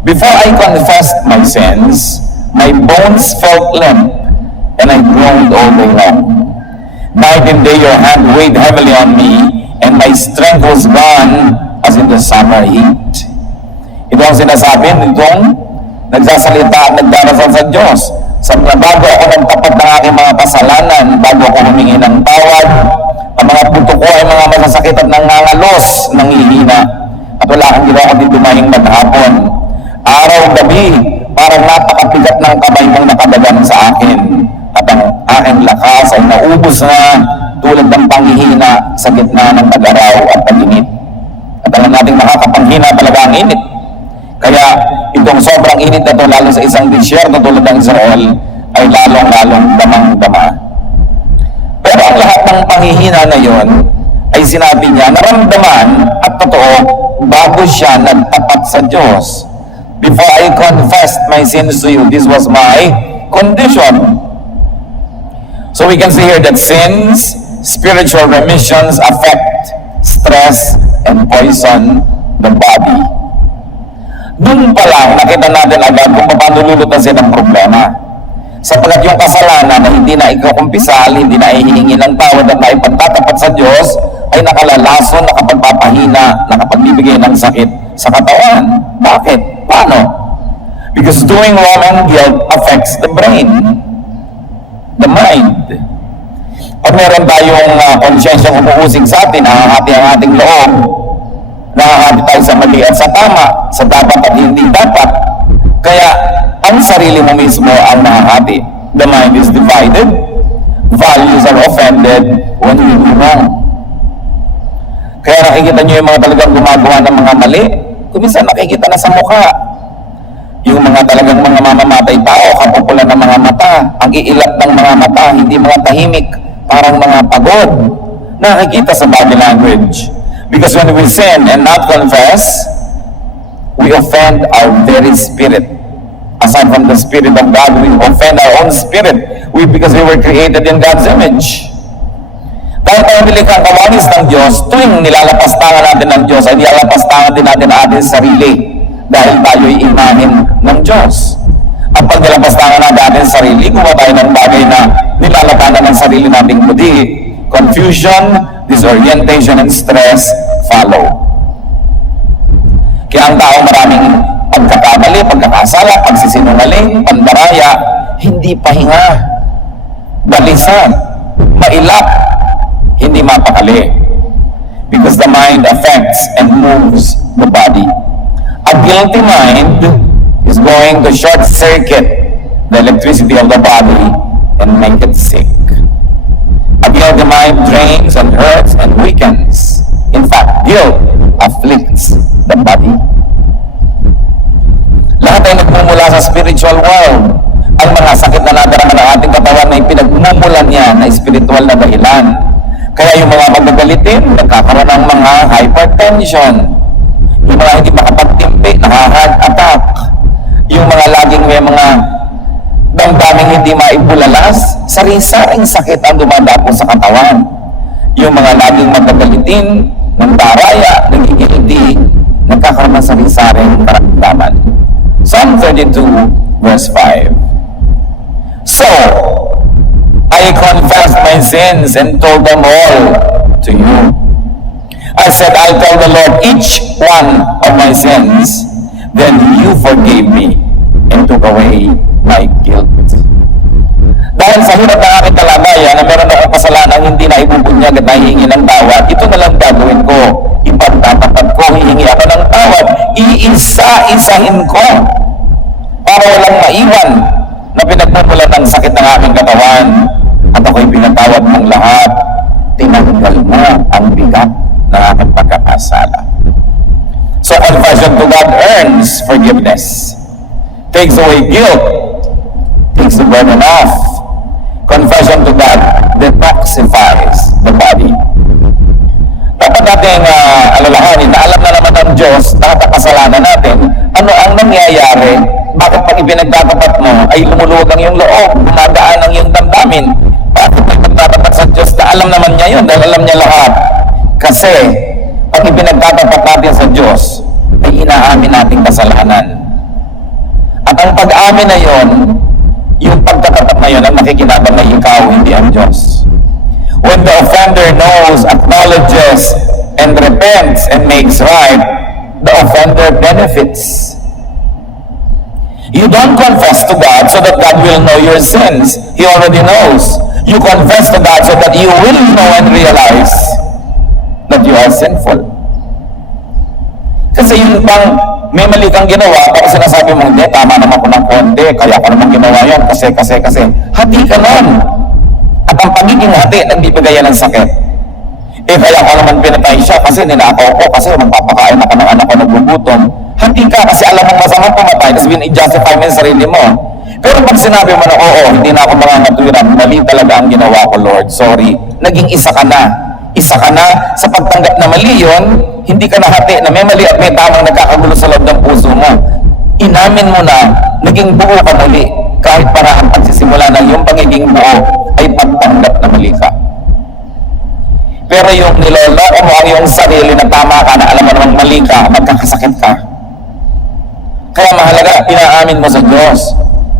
Before I confessed my sins, my bones felt limp, and I groaned all day long. Night and day your hand weighed heavily on me, and my strength was gone as in the summer heat. Ito ang sinasabi nitong nagsasalita at nagdarasal sa Diyos. Bago ako nagtapat ng aking mga kasalanan, bago ako humingi ng tawad, ang mga puto ko ay mga masasakit at nangangalos, nanghihina. At wala akong ginawa kundi dumahing maghapon. Araw-gabi, parang napakapigat ng kamay mong nakadagan sa akin. At ang aking lakas ay naubos na tulad ng panghihina sa gitna ng tag-araw at tag-init. At alam natin nakakapanghina talaga ang init. Kaya itong sobrang init na ito, lalo sa isang disyerto tulad ng Israel, ay lalong-lalong damang-dama. Pero ang lahat ng panghihina na yon ay sinabi niya, naramdaman at totoo, bago siya nagtapat sa Diyos. Before I confessed my sins to you, this was my condition. So we can see here that sins, spiritual remissions affect stress and poison the body. Doon pa lang nakita natin agad kung paano lulutasin ang problema. Sapagkat yung kasalanan na hindi na ikakumpisal, hindi na ihihingi ng tawad at naipagtatapat sa Diyos, ay nakalalason, nakapagpapahina, nakapagbibigay ng sakit sa katawan. Bakit? Paano? Because doing wrong and guilt affects the brain, the mind. Pag meron tayong konsyensya umuusig sa atin, nakakati ang ating loob, nakakati tayo sa mali at sa tama, sa dapat at hindi dapat. Kaya ang sarili mo mismo ang nakakati. The mind is divided, values are offended when you do wrong. Kaya nakikita nyo yung mga talagang gumagawa ng mga mali, kuminsan nakikita na sa mukha. Yung mga talagang mga mamamatay tao, kapupulan ng mga mata, ang iilat ng mga mata, hindi mga tahimik, parang mga pagod. Nakikita sa body language. Because when we sin and not confess, we offend our very spirit. Aside from the Spirit of God, we offend our own spirit. Because we were created in God's image. Dahil tayo nilikang kawanis ng Diyos, tuwing nilalapastangan natin ng Diyos, ay nilalapastangan din natin ang ating sarili. Dahil tayo'y imahin ng Diyos. At pag nilalapastangan natin ating sarili, gumawa tayo ng bagay na nilalatanan ng sarili nating budi. Confusion, disorientation, and stress follow. Kaya ang tao maraming pagkakamali, pagkakasala, pagsisinungaling, pandaraya, hindi pahinga, balisan, mailap, hindi mapakali. Because the mind affects and moves the body. A guilty mind is going to short circuit the electricity of the body and make it sick. A guilty mind drains and hurts and weakens. In fact, guilt afflicts the body. Lahat ay nagmumula sa spiritual world. Ang mga sakit na nadarama ng ating katawan ay pinagmumulan niya na spiritual na dahilan. Kaya yung mga magagalitin, nagkakaroon ng mga hypertension. Yung mga hindi makapagtimpi, naka-heart attack. Yung mga laging may mga damdaming hindi maibulalas, sari-saring sakit ang dumadapo sa katawan. Yung mga laging magagalitin, ng daraya, nagigildi, nagkakaroon ng sari-saring karamdaman. Psalm 32, verse 5. So, I confessed my sins and told them all to you. I said, I'll tell the Lord each one of my sins. Then you forgave me and took away my guilt. Dahil sa hirap ng aking kalagayan na meron akong kasalanan hindi na ibubunyag at nahihingi ng tawad, ito na lang gagawin ko. Ipagtatapat ko, hihingi ako ng tawad. Iisa-isahin ko para walang maiwan na pinagmumulan ng sakit ng aking katawan. At ako'y pinatawad ng lahat. Tinanggal mo ang bigat ng aking pagkakasala. So confession to God earns forgiveness, takes away guilt, takes the burden off. Confession to God detoxifies the body. Dapat natin alalahanin na alam na naman ng Diyos na kasalanan natin, ano ang nangyayari, bakit pag ipinagtatapat mo ay lumuluwag ang iyong loob, gumagaan ang iyong damdamin. Bakit pag ipinagtatapat sa Diyos na alam naman niya yun, dahil alam niya lahat. Kasi pag ipinagtatapat natin sa Diyos, ay inaamin nating kasalanan. At ang pag-amin na yon, yung pagkatapat na yon, ang nakikinabang na ikaw, hindi ang Diyos. When the offender knows, acknowledges, and repents and makes right, the offender benefits. You don't confess to God so that God will know your sins. He already knows. You confess to God so that you will know and realize that you are sinful. Kasi yung pang may mali kang ginawa, tapos sinasabi mo, hindi, tama naman ko ng konti, kaya ko naman ginawa yan, kasi. Hati ka nun. At ang pagiging hati, nagbibigay ng sakit. Kaya ko naman pinatay siya, kasi ninakaw ko, kasi magpapakain ako ng anak ko nagugutom. Hati ka, kasi alam mo masamang pumatay, tapos i-justify mo yung sarili mo. Pero pag sinabi mo na, oo, hindi na ako mangangatuwiran, mali talaga ang ginawa ko, Lord, sorry, naging isa ka na. Isa ka na sa pagtanggap na mali yun, hindi ka nahati na may mali at may tamang nagkakagulo sa loob ng puso mo. Inamin mo na, naging buo ka muli, kahit para ang pagsisimula na yung pagiging buo ay pagtanggap na mali ka. Pero yung niloloko mo ang iyong sarili na tama ka, na alam mo namang mali ka, magkakasakit ka. Kaya mahalaga, inaamin mo sa Diyos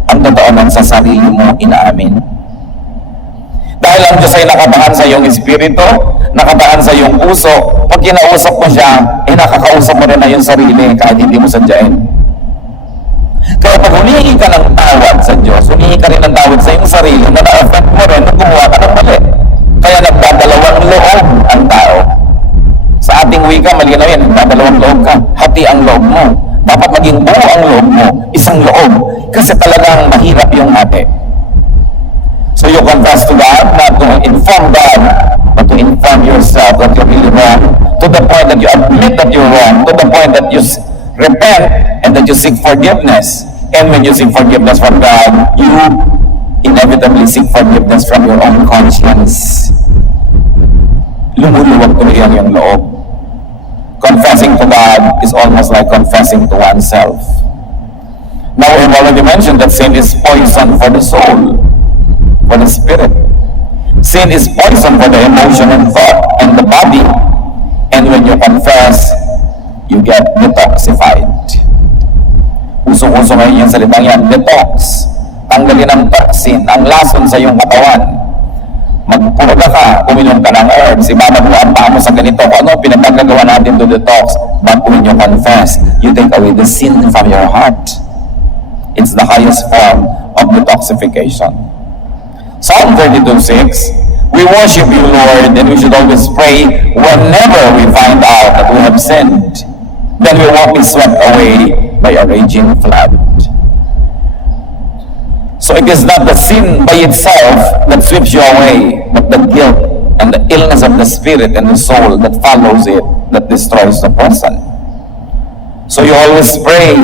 ang totoo ng sa sarili mo inaamin. Dahil ang Diyos ay nakataan sa iyong espiritu, nakataan sa iyong puso. Pag kinausap mo siya, nakakausap mo rin na yung sarili kahit hindi mo sadyain. Kaya pag humingi ka ng tawad sa Diyos, humingi ka rin ng tawad sa iyong sarili na na-affect mo rin nung gumawa ka ng mali. Kaya nagdadalawang loob ang tao. Sa ating wika, malinaw yan, nagdadalawang loob ka. Hati ang loob mo. Dapat maging buo ang loob mo, isang loob. Kasi talagang mahirap yung hati. So you confess to God, not to inform God, but to inform yourself that you're really wrong, to the point that you admit that you're wrong, to the point that you repent and that you seek forgiveness. And when you seek forgiveness from God, you inevitably seek forgiveness from your own conscience. Lumuluwag tuloy yan yung loob. Confessing to God is almost like confessing to oneself. Now, we've already mentioned that sin is poison for the soul, for the spirit. Sin is poison for the emotion and thought and the body. And when you confess, you get detoxified. Usong-usong ngayon yung salitang yan, detox. Tanggalin ang toxin, ang lason sa iyong katawan. Magpurga ka, uminom ka ng herbs, ibabag mo ang paa mo sa ganito. Kung ano pinagkagawa natin to detox, but when you confess, you take away the sin from your heart. It's the highest form of detoxification. Psalm 32:6, we worship you, Lord, and we should always pray whenever we find out that we have sinned. Then we won't be swept away by a raging flood. So it is not the sin by itself that sweeps you away, but the guilt and the illness of the spirit and the soul that follows it, that destroys the person. So you always pray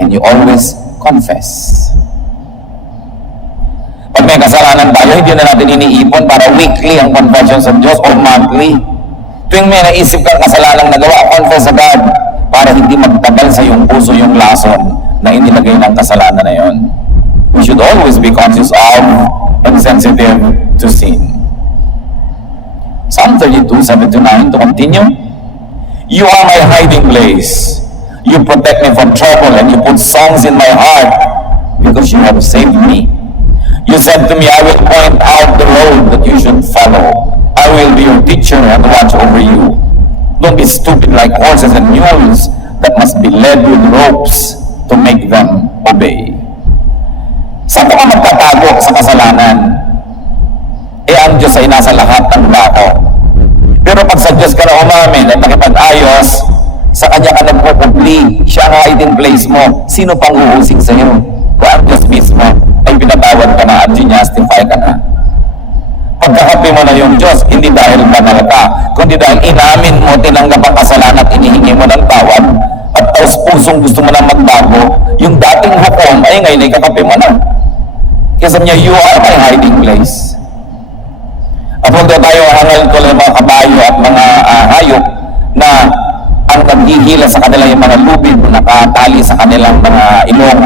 and you always confess. Pag may kasalanan tayo, hindi na natin iniipon para weekly ang confession sa Diyos or monthly. Tuwing may naisip kang kasalanang nagawa, confess sa God para hindi magtagal sa iyong puso yung lason na inilagay ng kasalanan na yon. We should always be conscious of and sensitive to sin. Psalm 32:7-9, to continue. You are my hiding place. You protect me from trouble and you put songs in my heart because you have saved me. You said to me, I will point out the road that you should follow. I will be your teacher and watch over you. Don't be stupid like horses and mules that must be led with ropes to make them obey. Saan ka magtatago sa kasalanan? Ang Diyos ay nasa lahat ng dako. Pero pag sa Diyos ka na umamin at nakipag-ayos, sa Kanya ka nagpupubli, siya ang hiding place mo, sino pang uhusig sa iyo? Kung ang Diyos mismo ay pinatawad ka na at ginastify ka na. Pagkakapi mo na yung Diyos, hindi dahil banal ka, kundi dahil inamin mo, tinanggap ang kasalanan at inihingi mo ng tawad, at taos pusong gusto mo na magbago, yung dating hukom ay ngayon ay kakapi mo na. Kaya sabi niya, you are my hiding place. At huwag tayo hangal ko ng mga kabayo at mga hayop na ang naghihila sa kanila yung mga lubid, nakatali sa kanilang mga ilong.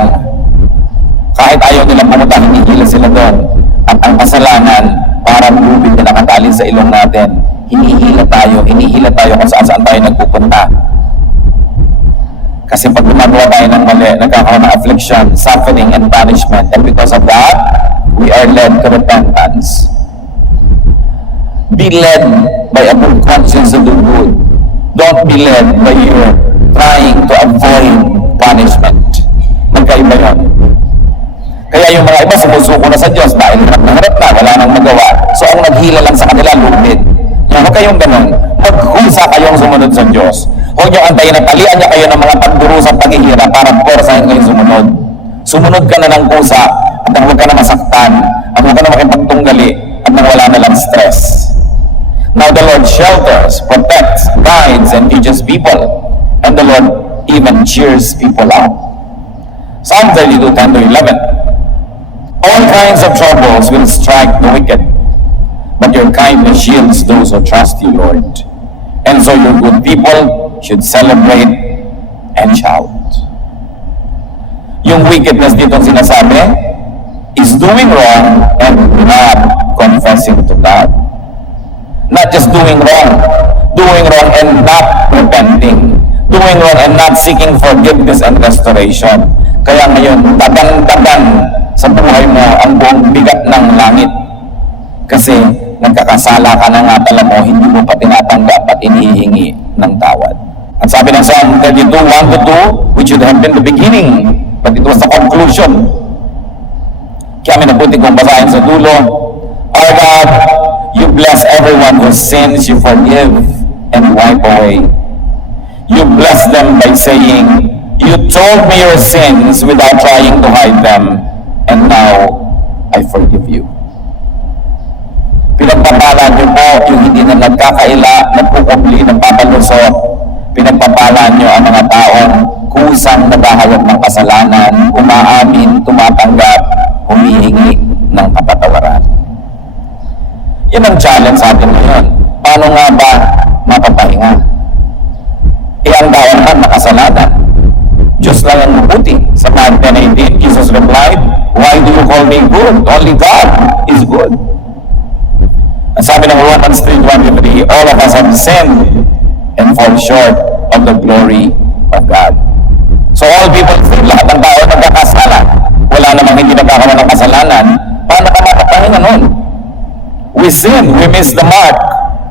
Kahit ayaw nilang pumunta, hinihila sila doon. At ang kasalanan, parang lubid na nakatali sa ilong natin. Hinihila tayo kung saan tayo nagpupunta. Kasi pag gumagawa tayo ng mali, mali, nagkakaroon ng affliction, suffering, and punishment. And because of that, we are led to repentance. Be led by a good conscience to do good. Don't be led by your trying to avoid punishment. Magkaiba yun. Kaya yung mga iba sumusuko na sa Diyos dahil harap na, wala nang magawa. So ang naghila lang sa kanila, lumid. Huwag kayong ganun. Magkusa kayong sumunod sa Diyos. Huwag nyo antayin na talian niya kayo ng mga pagdurusang paghihirap para porsahin kayong sumunod. Sumunod ka na ng kusa at nang huwag ka na masaktan at huwag ka na makipagtunggali at nang wala na lang stress. Now the Lord shelters, protects, guides, and teaches people. And the Lord even cheers people out. Psalm 32, 10 to 11. All kinds of troubles will strike the wicked, but your kindness shields those who trust you, Lord. And so your good people should celebrate and shout. Yung wickedness dito sinasabi is doing wrong and not confessing to God. Not just doing wrong and not repenting. Doing wrong and not seeking forgiveness and restoration. Kaya ngayon, tagan-tagan sa buhay mo ang buong bigat ng langit. Kasi nagkakasala ka na nga pala mo, hindi mo pa tinatanggap at inihingi ng tawad. At sabi ng Psalm 32, 1 to 2, which should have been the beginning, but it was the conclusion. Kaya minabuti kong basahin sa dulo, Our God, you bless everyone whose sins you forgive and wipe away. You bless them by saying, You told me your sins without trying to hide them, and now I forgive you. Pinagpapala niyo po yung hindi na nagkakaila, nagkukubli, nagpapalusot. Pinagpapala niyo ang mga taong kusang naghahayag ng kasalanan, umaamin, tumatanggap, humihingi ng kapatawaran. Yan ang challenge sa atin ngayon. Paano nga ba mapapahinga? Ang tao naman nakasalanan. Diyos lang ang mabuti. Sa Mark 10:18, Jesus replied, Why do you call me good? Only God is good. Ang sabi ng Romans 3:23, all of us have sinned and fall short of the glory of God. So all people sin, lahat ng tao nagkakasala. Wala namang hindi nagkakaroon ng kasalanan. Paano ka makapahinga nun? We sin, we miss the mark.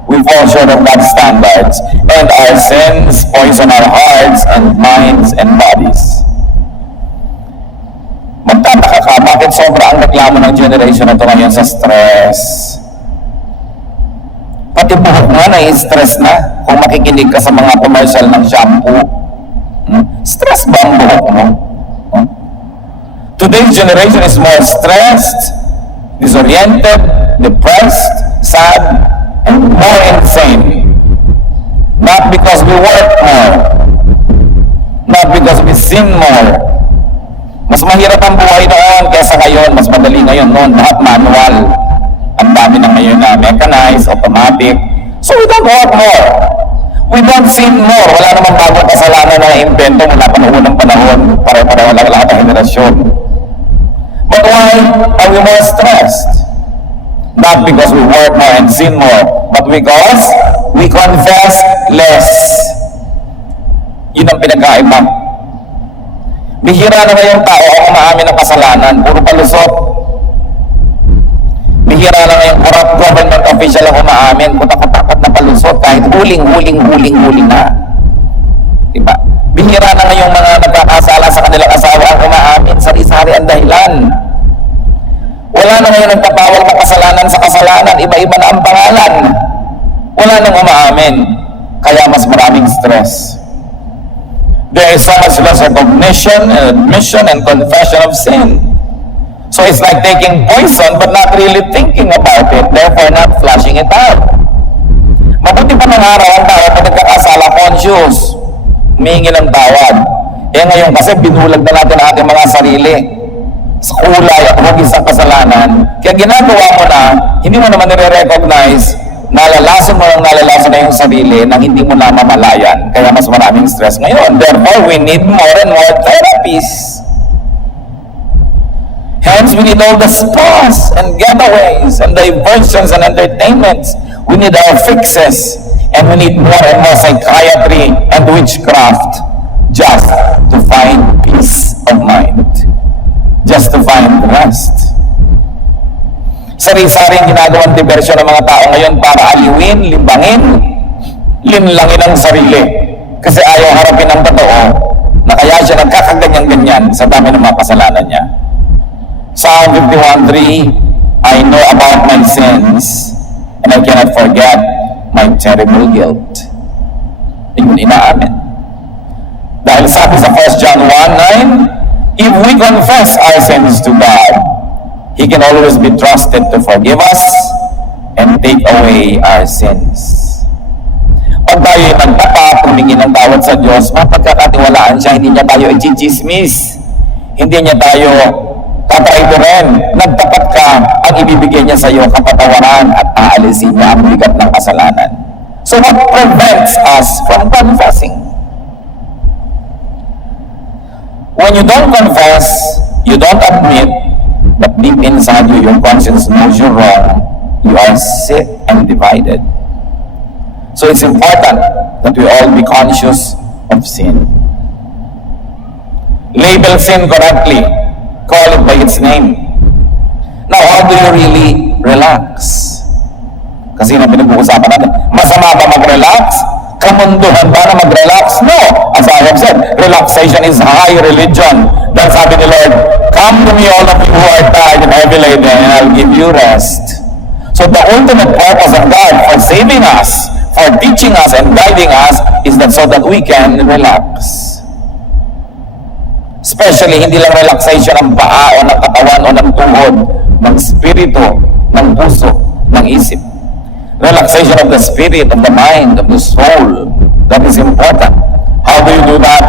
We fall short of God's standards. And our sins poison our hearts and minds and bodies. Magtataka ka, bakit sobra ang reklamo ng generation na ito ngayon sa stress? Pati buhok nga na-stress na kung makikinig ka sa mga commercial ng shampoo. Stress ba ang buhok mo? Today's generation is more stressed, disoriented, depressed, sad, and more insane. Not because we work more, not because we sin more. Mas mahirap ang buhay noon kaysa ngayon, mas madali ngayon noon, lahat manual. Ang dami na ngayon na mechanized, automatic. So we don't work more. We don't sin more. Wala namang bagong kasalanan na na-invento mula pa noong unang panahon. Pare-pareho lang lahat ng henerasyon. But why are we more stressed? Not because we work more and sin more, but because we confess less. Yun ang pinagkaiba. Bihira na ngayong tao ang umaamin ng kasalanan, puro palusot. Bihira na ngayong corrupt government official ang umaamin, kutakot-takot na palusot, kahit huling na. Diba? Bihira na ngayong mga nagkakasala sa kanilang asawa ang umaamin, sari-sari ang dahilan. Wala na ngayon nagpapawal ng kasalanan sa kasalanan, iba-iba na ang pangalan. Wala nang umaamin, kaya mas maraming stress. There is so much less recognition and admission and confession of sin. So it's like taking poison but not really thinking about it, therefore not flushing it out. Mabuti pa ng araw ang tao pag nagkakasala, conscious, humingi ng tawad. Ngayon kasi binulag na natin ang ating mga sarili sa kulay at hugis ng kasalanan. Kaya ginagawa mo na, hindi mo naman nire-recognize, nalalason na yung sarili nang hindi mo na mamalayan. Kaya mas maraming stress ngayon. Therefore, we need more and more therapies. Hence, we need all the spas and getaways and diversions and entertainments. We need our fixes. And we need more and more psychiatry and witchcraft just to find peace. sari-saring ginagawang diversyon ng mga tao ngayon para aliwin, limbangin, linlangin ang sarili. Kasi ayaw harapin ang totoo na kaya siya nagkakaganyan-ganyan sa dami ng mga kasalanan niya. Psalm 51:3, I know about my sins and I cannot forget my terrible guilt. Yun inaamin. Dahil sabi sa 1 John 1:9, if we confess our sins to God, He can always be trusted to forgive us and take away our sins. Pag tayo nagtapat, humingi ng tawad sa Diyos, mapagkakatiwalaan siya, hindi niya tayo i-chismis. Hindi niya tayo tatraidorin. Nagtapat ka, ang ibibigay niya sa iyo kapatawaran at aalisin niya ang bigat ng kasalanan. So what prevents us from confessing? When you don't confess, you don't admit, but deep inside you, your conscience knows you're wrong, you are sick and divided. So it's important that we all be conscious of sin. Label sin correctly. Call it by its name. Now, how do you really relax? Kasi na pinag-uusapan natin, masama ba mag-relax? Kamunduhan ba na mag-relax? No! As I have said, relaxation is high religion. Then sabi ni Lord, come to me all of you who are tired and heavy laden, and I'll give you rest. So the ultimate purpose of God for saving us, for teaching us and guiding us, is that so that we can relax. Especially, hindi lang relaxation ng paa o ng katawan o ng tuhod, ng spirito, ng puso, ng isip. Relaxation of the spirit, of the mind, of the soul. That is important. How do you do that?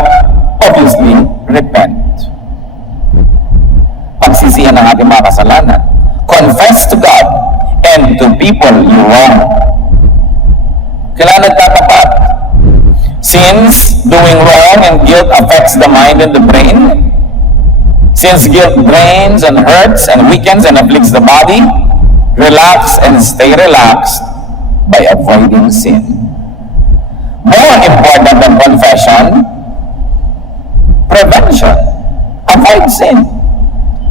Obviously, repent. Pagsisihan ng ating mga kasalanan. Confess to God and to people you wrong. Kailangan nagtatapat. Since doing wrong and guilt affects the mind and the brain, since guilt drains and hurts and weakens and afflicts the body, relax and stay relaxed by avoiding sin. More important than confession, prevention. Avoid sin.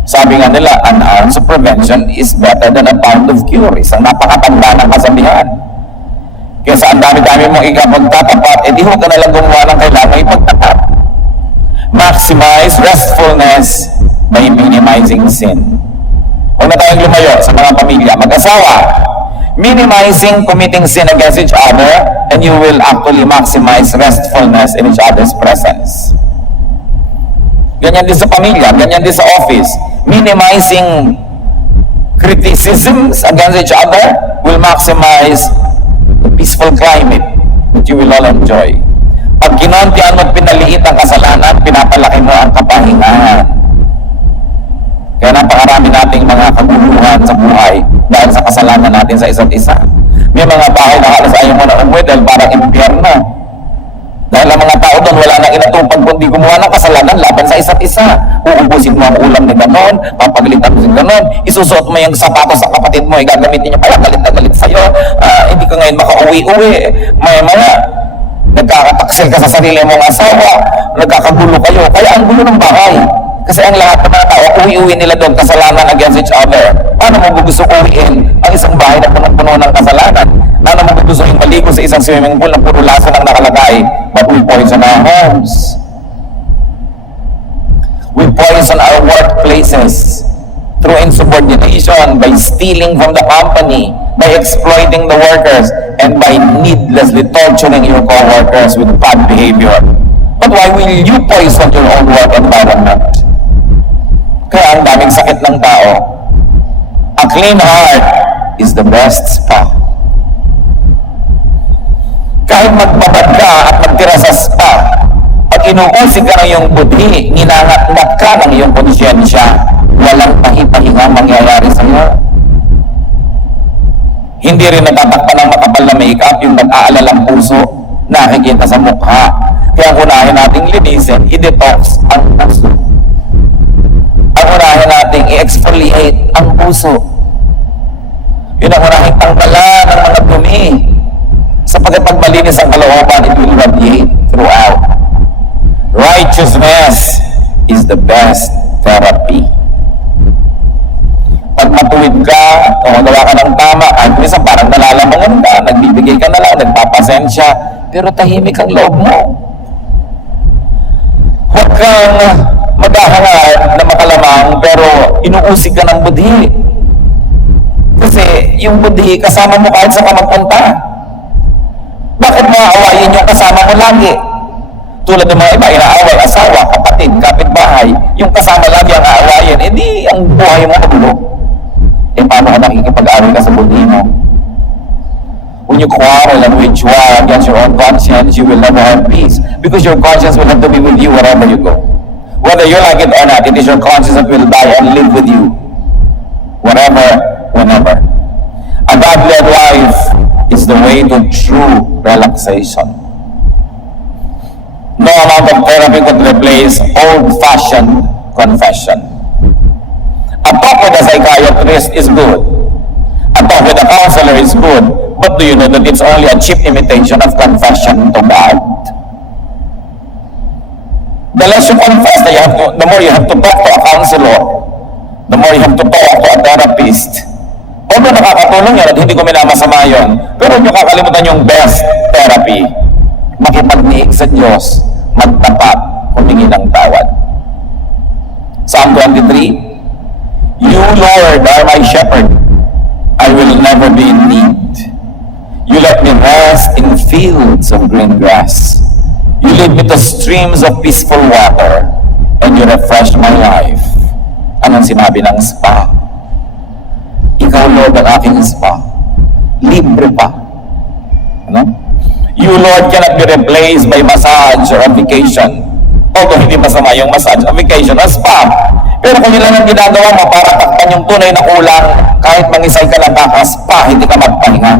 Sabi nga nila, an ounce of prevention is better than a pound of cure. Isang napakatanda ng kasabihan. Kaya sa ang dami-dami mong ikapagtatapat, di ho ka nalang gumawa ng kailangan ipagtapat. Maximize restfulness by minimizing sin. Huwag na tayong lumayo sa mga pamilya, mag-asawa. Minimizing committing sin against each other, and you will actually maximize restfulness in each other's presence. Ganyan din sa pamilya, ganyan din sa office. Minimizing criticisms against each other will maximize the peaceful climate that you will all enjoy. Pag kinontihan mo at pinaliit ang kasalanan, pinapalaki mo ang kapahingahan. Kaya napakarami nating mga kaguluhan sa buhay dahil sa kasalanan natin sa isa't isa. May mga bahay na halos ayaw mo na umuwi dahil parang impyerno. Dahil ang mga tao doon wala nang inatupag kundi gumawa ng kasalanan laban sa isa't isa. Uubusin mo ang ulam ni ganon, papagalitan mo si ganon, isusuot mo yung sapatos sa kapatid mo, igagamitin niya pala, galit na galit sa'yo, hindi ka ngayon makauwi-uwi. Maya-maya, nagkakataksil ka sa sarili mong asawa, nagkakagulo kayo, kaya ang gulo ng bahay. Kasi ang lahat ng mga tao, uwi-uwi nila doon, kasalanan against each other. Paano mo gusto uwiin ang isang bahay na punong-puno ng kasalanan? Paano mo gusto yung maligo sa isang swimming pool na puro laso lang nakalagay? But we poison our homes. We poison our workplaces through insubordination, by stealing from the company, by exploiting the workers, and by needlessly torturing your co-workers with bad behavior. But why will you poison your own work environment? Kaya ang daming sakit ng tao. A clean heart is the best spa. Kahit magbabad ka at magtira sa spa, pag inuusig ka ng iyong budhi, ninangat-ngat ka ng iyong konsyensya, walang pahipahinga mangyayari sa iyo. Hindi rin natatakpan ng makapal na make-up yung nag-aalalang puso, nakikita sa mukha. Kaya unahin nating linisin, i-detox ang puso. Ang unahin nating i-exfoliate ang puso. Yun ang unahin tanggalan ng mga dumi. Sapagkat pag malinis ang kalooban, it will radiate throughout. Righteousness is the best therapy. Pag matuwid tumawid ka, gumagawa ka ng tama, at minsan parang nalalamangan ka, nagbibigay ka na lang, nagpapasensya, pero tahimik ang loob mo. Huwag kang maghahangad na makalamang, pero inuusig ka ng budhi. Kasi yung budhi, kasama mo kahit sa ka magpunta. Bakit mo aawayin yung kasama mo lagi? Tulad ng mga iba, inaaway, asawa, kapatid, kapitbahay, yung kasama lagi ang aawayin, di ang buhay mo magulo. Paano ka nakikipag-away ka sa budhi mo? When you quarrel and wage war against your own conscience, you will never have peace. Because your conscience will have to be with you wherever you go. Whether you like it or not, it is your conscience that will die and live with you. Wherever, whenever. A God-led life is the way to true relaxation. No amount of therapy could replace old-fashioned confession. A talk with a psychiatrist is good. A talk with a counselor is good. But do you know that it's only a cheap imitation of confession to God? The less you confess, the more you have to talk to a counselor. The more you have to talk to a therapist. Although nakakatulong yan at hindi ko minamasama yun, pero huwag nyo kakalimutan yung best therapy. Makipagniig sa Diyos, magtapat, humingi ng tawad. Psalm 23, You, Lord, are my shepherd. I will never be in need. You let me rest in fields of green grass. You lead me to streams of peaceful water, and you refresh my life. Anong sinabi ng spa? Ikaw, Lord, ang aking spa. Libre pa. Ano? You, Lord, cannot be replaced by massage or a vacation. Although hindi masama yung massage, a vacation, a spa. Pero kung yun lang ang ginagawa mo para takpan yung tunay na kulang, kahit mangisay ka lang kakaspa, hindi ka magpahinga.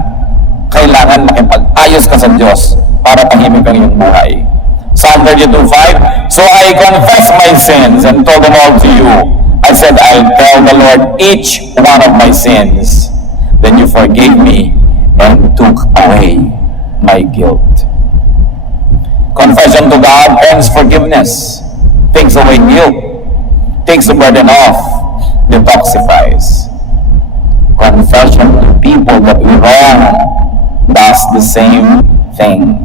Kailangan makipag-ayos ka sa Diyos para tahimik ang iyong buhay. Psalm 32:5, So I confess my sins and told them all to you. I said, I'll tell the Lord each one of my sins. Then you forgave me and took away my guilt. Confession to God earns forgiveness, takes away guilt, takes the burden off, detoxifies. Confession to people that we wrong does the same thing.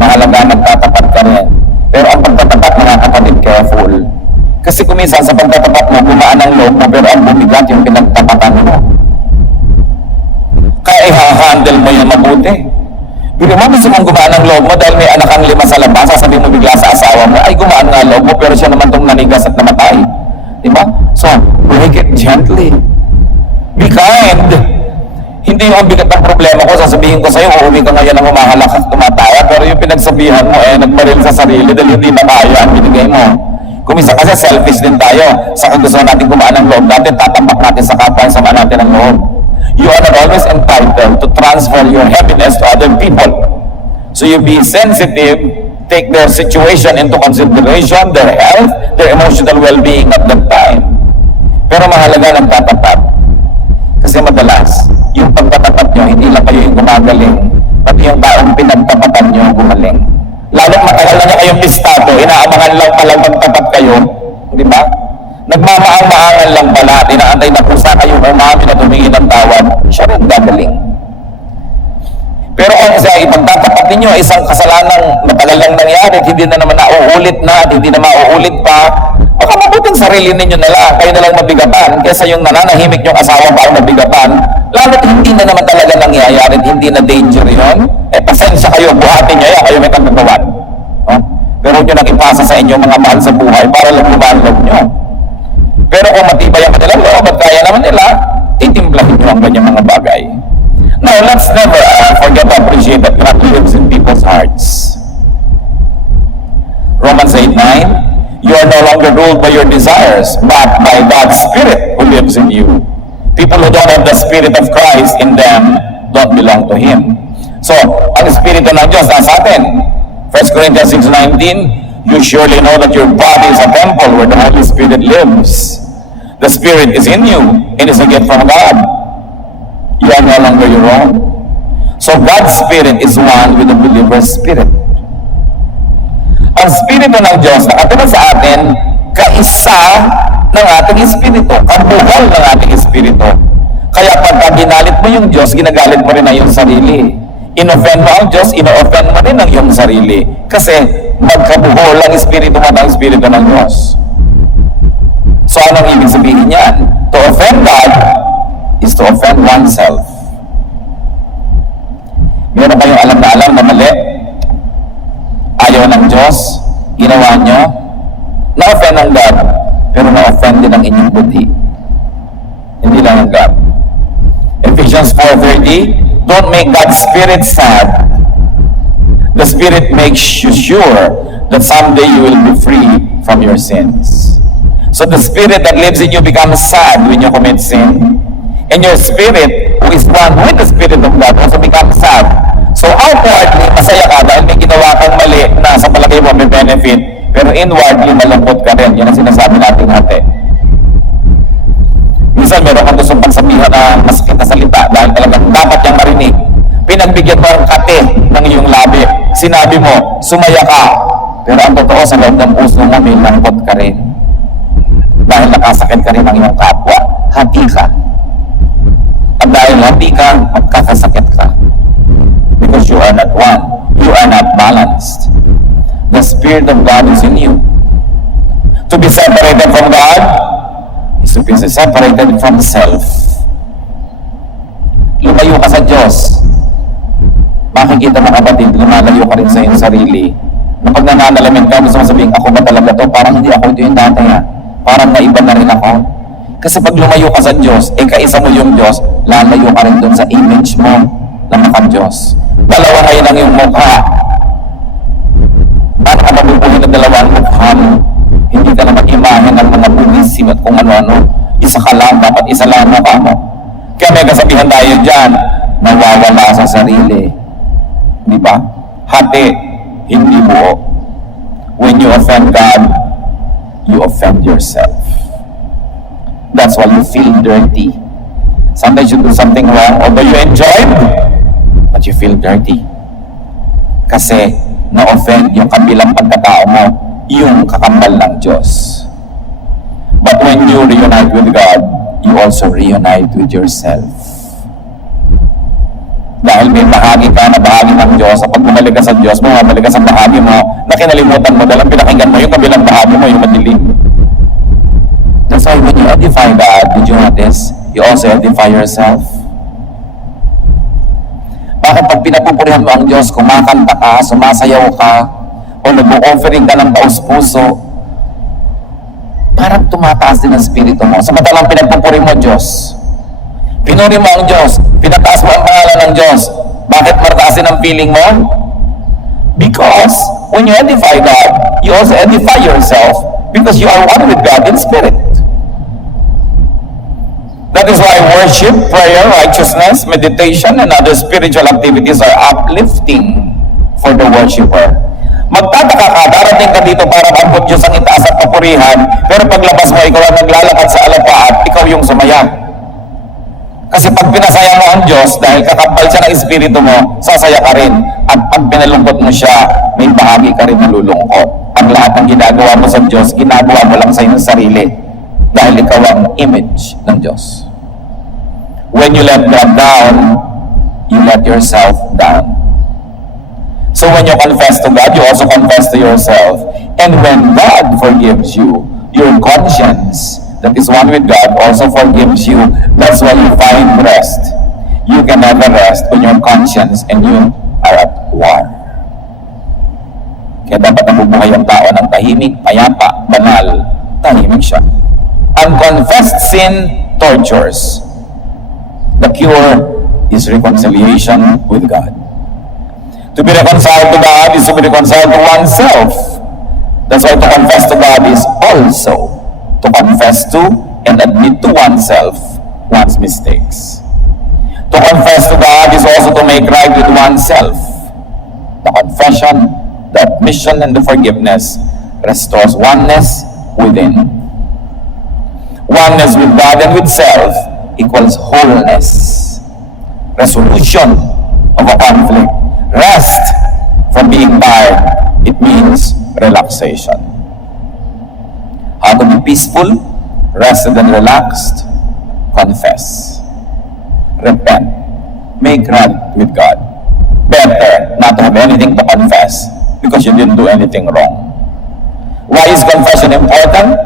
Mahalaga magtatapat ka rin. Pero ang pagtatapat, mga kapatid, careful. Kasi kuminsan sa pagtatapat mo, gumaan ang loob mo, pero ang bumigat yung pinagtapatan mo. Kaya i-handle mo yung mabuti. Pero mo, gusto mong gumaan ang loob mo dahil may anak kang 5 sa labas, sasabihin mo bigla sa asawa mo, ay gumaan nga loob mo, pero siya naman tong nanigas at namatay. Diba? So, break it gently. Be kind. Hindi yung bigat ng problema ko, sasabihin ko sa'yo, uuwi ka ngayon ng umahalak at tumatawa, pero yung pinagsabihan mo, nagbaril sa sarili dahil hindi na kaya ang binigay mo. Kumisa kasi selfish din tayo. Sa gusto natin gumaan ang loob natin, tatampak natin sa kapwa, sama natin ang loob. You are not always entitled to transfer your happiness to other people. So you be sensitive, take their situation into consideration, their health, their emotional well-being at that time. Pero mahalaga nagtatapat. Kasi madalas, yung pagtatapat nyo, hindi lang kayo yung gumagaling, pati yung taong pinagtapatan nyo gumaling. Lalo matagal na niya kayong pistado, inaabangan lang palang magtapat kayo, di ba? Nagmamaang-maangan lang pala, inaantay na kung saan kayong umamin at humingi ng tawad, siya rin gagaling. Pero kung siya ipagtatapat ninyo, isang kasalanang matagal lang nangyari, hindi na naman nauulit na, at hindi na mauulit pa, baka mabuting sarili ninyo na lang, kayo na lang mabigatan, kaysa yung nananahimik yung asawa para mabigatan, lalo't hindi na naman talaga nangyayari, hindi na danger yun, pasensya kayo, buhatin nyo yan, kayo may kagagawan. Pero huwag nyo nang ipasa sa inyo mga mahal sa buhay para lang lumalog nyo. Pero kung matibay ang kanilang loob at kaya naman nila, titimplahin nyo ang kanyang mga bagay. Now, let's never forget to appreciate that God lives in people's hearts. Romans 8:9, You are no longer ruled by your desires, but by God's Spirit who lives in you. People who don't have the Spirit of Christ in them don't belong to Him. So, ang Espiritu ng Diyos nasa atin. 1 Corinthians 6:19, You surely know that your body is a temple where the Holy Spirit lives. The Spirit is in you and is a gift from God. You are no longer your own. So God's Spirit is one with the believer's spirit. Ang Espiritu ng Diyos na katulad sa atin, kaisa ng ating espiritu, kabuhol ng ating espiritu. Kaya pagka ginalit mo yung Diyos, ginagalit mo rin ang iyong sarili. In-offend mo ang Diyos, ino-offend mo rin ang iyong sarili. Kasi magkabuhol ang espiritu mo at ang espiritu ng Diyos. So anong ibig sabihin yan? To offend God is to offend oneself. Meron kayong alam na mali? Ayaw ng Diyos, ginawa nyo, na-offend ang God, pero na-offend din ang inyong buti. Hindi lang ang God. Ephesians 4:30, don't make God's Spirit sad. The Spirit makes you sure that someday you will be free from your sins. So the Spirit that lives in you becomes sad when you commit sin. And your spirit, who is one with the Spirit of God, also becomes sad. So outwardly, masaya ka dahil may ginawa kang mali na sa palagay mo may benefit. Pero inwardly, malungkot ka rin. Yan ang sinasabi natin ate. Minsan meron kang gustong pagsabihan na masakit na salita dahil talagang dapat niyang marinig. Pinagbigyan mo ang kate ng iyong labi. Sinabi mo, sumaya ka. Pero ang totoo sa loob ng puso mo, may lungkot ka rin. Dahil nakasakit ka rin ng iyong kapwa, hati ka. At dahil hati ka, magkakasakit ka. Because you are not one. You are not balanced. The Spirit of God is in you. To be separated from God is to be separated from self. Lumayo ka sa Diyos. Makikita mo kapatid, lumalayo ka rin sa iyong sarili. Na pag nananalamin ka, gusto mo sabihin, ako ba talaga to? Parang hindi ako ito yung dati ha. Parang naiba na rin ako. Kasi pag lumayo ka sa Diyos, kaisa mo yung Diyos, lalayo ka rin dun sa image mo na maka-Diyos. Dalawa ngayon ang iyong mukha. Bakit ka mabubuhay na dalawa ang mukha mo? Hindi ka na mag-imahe ng mga buwisim at kung ano-ano. Isa ka lang, dapat isa lang ang mukha mo. Kaya may kasabihan tayo dyan, nawawala sa sarili. Di ba? Hati, hindi buo. When you offend God, you offend yourself. That's why you feel dirty. Sometimes you do something wrong, although you enjoyed, but you feel dirty. Kasi na-offend yung kabilang pagkatao mo, yung kakambal ng Diyos. But when you reunite with God, you also reunite with yourself. Dahil may bahagi ka na bahagi ng Diyos, sa pag bumalik ka sa Diyos, bumalik ka sa bahagi mo na kinalimutan mo dahil pinakinggan mo yung kabilang bahagi mo, yung madilim. That's why when you edify God, did you notice? You also edify yourself. Bakit pag pinapupurihan mo ang Diyos, kumakanta ka, sumasayaw ka, o nag-offering ka ng taus-puso, parang tumataas din ang spirito mo. Samantalang pinagpupuri mo ang Diyos. Pinuri mo ang Diyos, pinataas mo ang pangalan ng Diyos. Bakit martaasin ang feeling mo? Because when you edify God, you also edify yourself because you are one with God in spirit. That is why worship, prayer, righteousness, meditation, and other spiritual activities are uplifting for the worshiper. Magtataka ka, darating ka dito para maabot Diyos ang itaas at papurihan, pero paglabas mo, ikaw ang naglalakad sa alapaat, ikaw yung sumaya. Kasi pag pinasaya mo ang Diyos, dahil kakapal siya ng espiritu mo, sasaya ka rin. At pag pinalungkot mo siya, may bahagi ka rin nalulungkot. Ang lahat ng ginagawa mo sa Diyos, ginagawa mo lang sa iyong sarili. Dahil ikaw ang image ng Diyos. When you let God down, you let yourself down. So when you confess to God, you also confess to yourself. And when God forgives you, your conscience that is one with God also forgives you. That's why you find rest. You can never rest when your conscience and you are at war. Kaya dapat nabubuhay ang tao ng tahimik, payapa, banal, tahimik siya. Unconfessed sin tortures. The cure is reconciliation with God. To be reconciled to God is to be reconciled to oneself. That's why to confess to God is also to confess to and admit to oneself one's mistakes. To confess to God is also to make right with oneself. The confession, the admission, and the forgiveness restores oneness within. Oneness with God and with self equals wholeness. Resolution of a conflict. Rest from being tired. It means relaxation. How to be peaceful? rested and relaxed, confess. Repent. Make right with God. Better not to have anything to confess because you didn't do anything wrong. Why is confession important?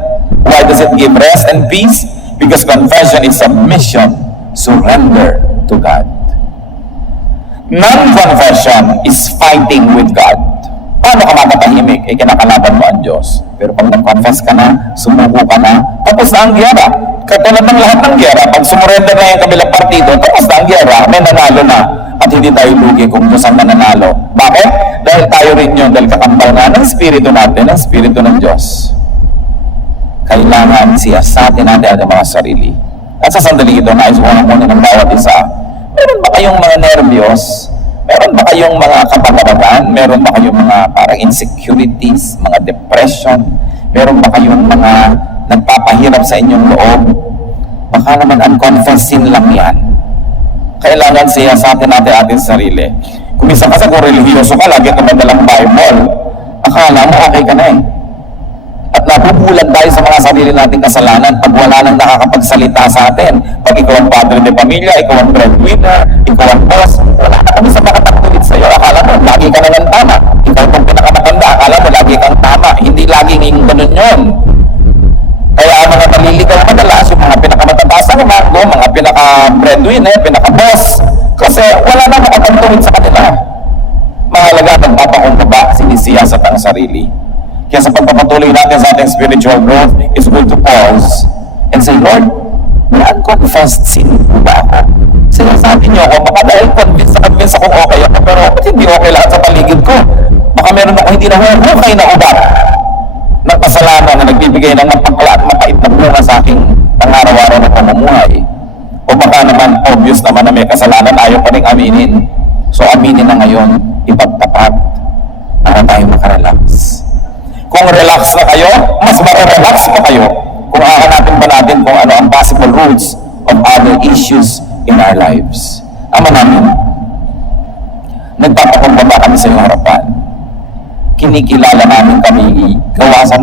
Why does it give rest and peace? Because confession is submission, surrender to God. Non-confession is fighting with God. Paano ka makatahimik? Kinakalaban mo ang Diyos. Pero pag nag-confess ka na, sumuko ka na, tapos na ang giyera. Katulad ng lahat ng giyera, pag sumurrender na yung kabilang partido, tapos na ang giyera, may nanalo na. At hindi tayo lugi kung Diyos ang nananalo. Bakit? Dahil tayo rin yun, dahil kakambal na ng Espiritu natin, ng Espiritu ng Diyos. Kailangan siyasatin natin ang mga sarili. At sa sandali ito, nais ko na muna ng bawat isa. Meron ba kayong mga nervyos? Meron ba kayong mga kapagaragan? Meron ba kayong mga parang insecurities, mga depression? Meron ba kayong mga nagpapahirap sa inyong loob? Baka naman unconfessed sin lang yan. Kailangan siyasatin natin ating sarili. Kung minsan kasi kung relihiyoso ka, lagi ka madalang Bible, akala mo okay ka na eh. At nabubulag tayo sa mga sarili nating kasalanan pag wala nang nakakapagsalita sa atin. Pag ikaw ang padre de pamilya, ikaw ang breadwinner, ikaw ang boss, wala na kami sa makatagpulit sa'yo. Akala mo, lagi ka naman tama. Ikaw itong pinakamatanda, akala mo, lagi kang tama. Hindi laging yung ganun yun. Kaya ang mga naliligaw madalas, yung mga pinakamatataas ang mango, mga pinaka-breadwinner, pinaka-boss, kasi wala na makatagpulit sa kanila. Mahalaga, nagpapakumbaba, sinisiyasat ang sarili. Kaya sa pagpapatuloy natin sa ating spiritual growth, it's good to pause and say, Lord, may unconfessed sin ba ako? Sinasabi niyo ako, baka dahil convinced ako okay ako, pero ba't hindi okay lahat sa paligid ko? Baka meron ako hindi na okay na ubat ng kasalanan na nagbibigay ng mapakla at mapait na bunga sa aking pang-araw-araw na pamumuhay. O baka naman, obvious naman na may kasalanan, ayaw pa rin aminin. So aminin na ngayon, ipagtapat para tayo makarelax. Kung relax na kayo, mas makarelax pa kayo kung hahanapin pa natin kung ano ang possible roots of other issues in our lives. Ama namin, nagpapakumbaba kami sa iyong harapan. Kinikilala namin kami gawa sa